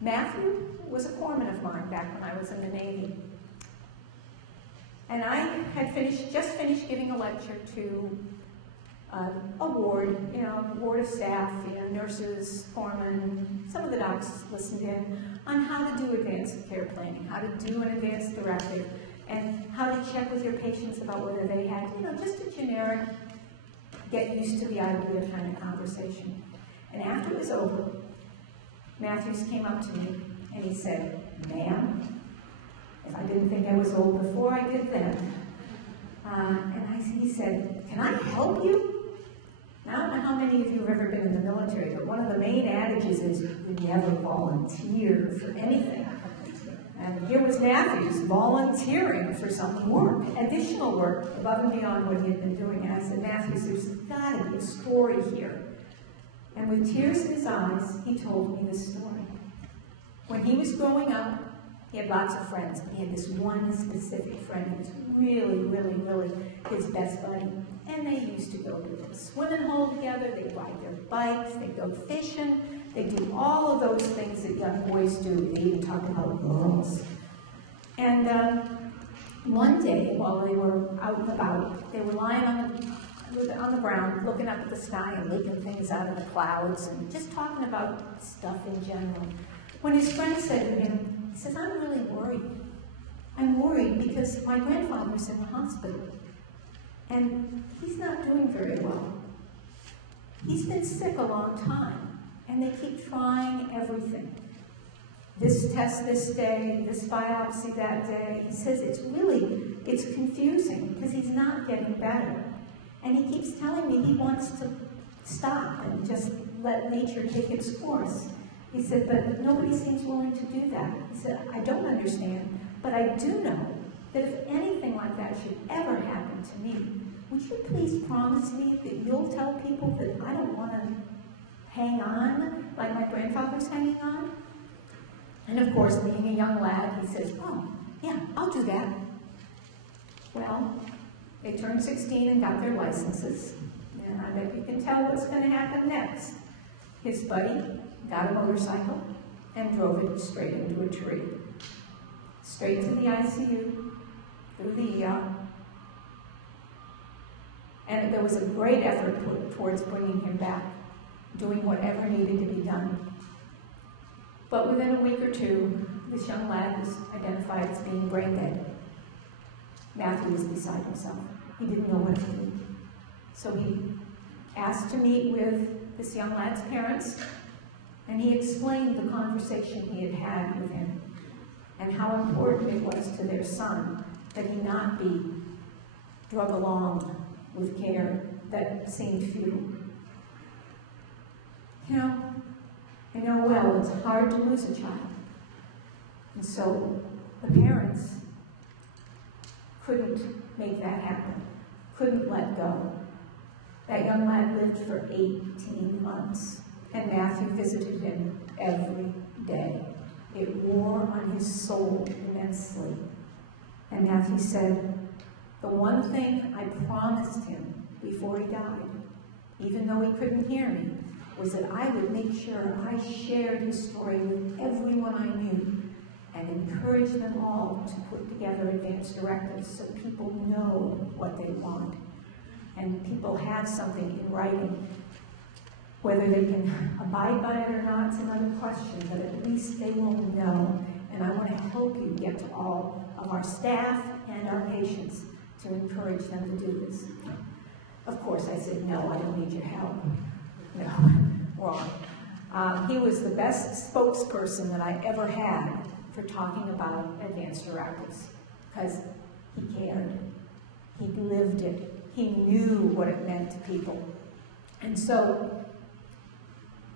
Matthew was a corpsman of mine back when I was in the Navy. And I had just finished giving a lecture to a ward, ward of staff, nurses, foremen, some of the docs listened in, on how to do advanced care planning, how to do an advanced directive, and how to check with your patients about whether they had, just a generic, get used to the idea kind of conversation. And after it was over, Matthews came up to me and he said, "Ma'am, if I didn't think I was old before, I did then." He said, "Can I help you?" Now, I don't know how many of you have ever been in the military, but one of the main adages is you never volunteer for anything. And here was Matthews volunteering for some work, additional work, above and beyond what he had been doing. And I said, "Matthews, there's got to be a story here." And with tears in his eyes, he told me this story. When he was growing up, he had lots of friends, but he had this one specific friend who was really, really, really his best buddy. And they used to go to the swimming hole together, they'd ride their bikes, they'd go fishing, they'd do all of those things that young boys do. They even talk about girls. And one day, while they were out and about, they were lying on the ground, looking up at the sky and leaking things out of the clouds and just talking about stuff in general. When his friend said to him, he says, "I'm really worried. I'm worried because my grandfather's in the hospital and he's not doing very well. He's been sick a long time and they keep trying everything. This test this day, this biopsy that day." He says it's confusing because he's not getting better. And he keeps telling me he wants to stop and just let nature take its course. He said, "But nobody seems willing to do that." He said, "I don't understand, but I do know that if anything like that should ever happen to me, would you please promise me that you'll tell people that I don't want to hang on like my grandfather's hanging on?" And of course, being a young lad, he says, "Oh, yeah, I'll do that." Well, they turned 16 and got their licenses. And I bet you can tell what's going to happen next. His buddy got a motorcycle and drove it straight into a tree. Straight to the ICU, through the ER. And there was a great effort put towards bringing him back, doing whatever needed to be done. But within a week or two, this young lad was identified as being brain dead. Matthew was beside himself. He didn't know what to do. So he asked to meet with this young lad's parents, and he explained the conversation he had had with him and how important it was to their son that he not be drug along with care that seemed futile. I know well it's hard to lose a child. And so the parents couldn't make that happen, couldn't let go. That young lad lived for 18 months, and Matthew visited him every day. It wore on his soul immensely. And Matthew said, "The one thing I promised him before he died, even though he couldn't hear me, was that I would make sure I shared his story with everyone I knew and encourage them all to put together advanced directives so people know what they want. And people have something in writing. Whether they can abide by it or not is another question, but at least they will know. And I want to help you get to all of our staff and our patients to encourage them to do this." Of course, I said, "No, I don't need your help." No, wrong. He was the best spokesperson that I ever had for talking about advanced directives, because he cared. He lived it. He knew what it meant to people. And so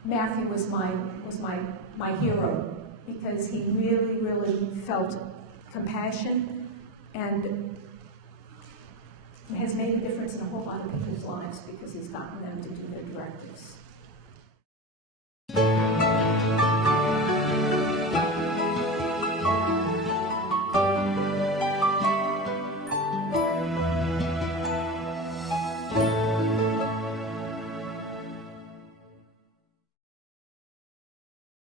Matthew was my hero, because he really, really felt compassion and has made a difference in a whole lot of people's lives because he's gotten them to do their directives.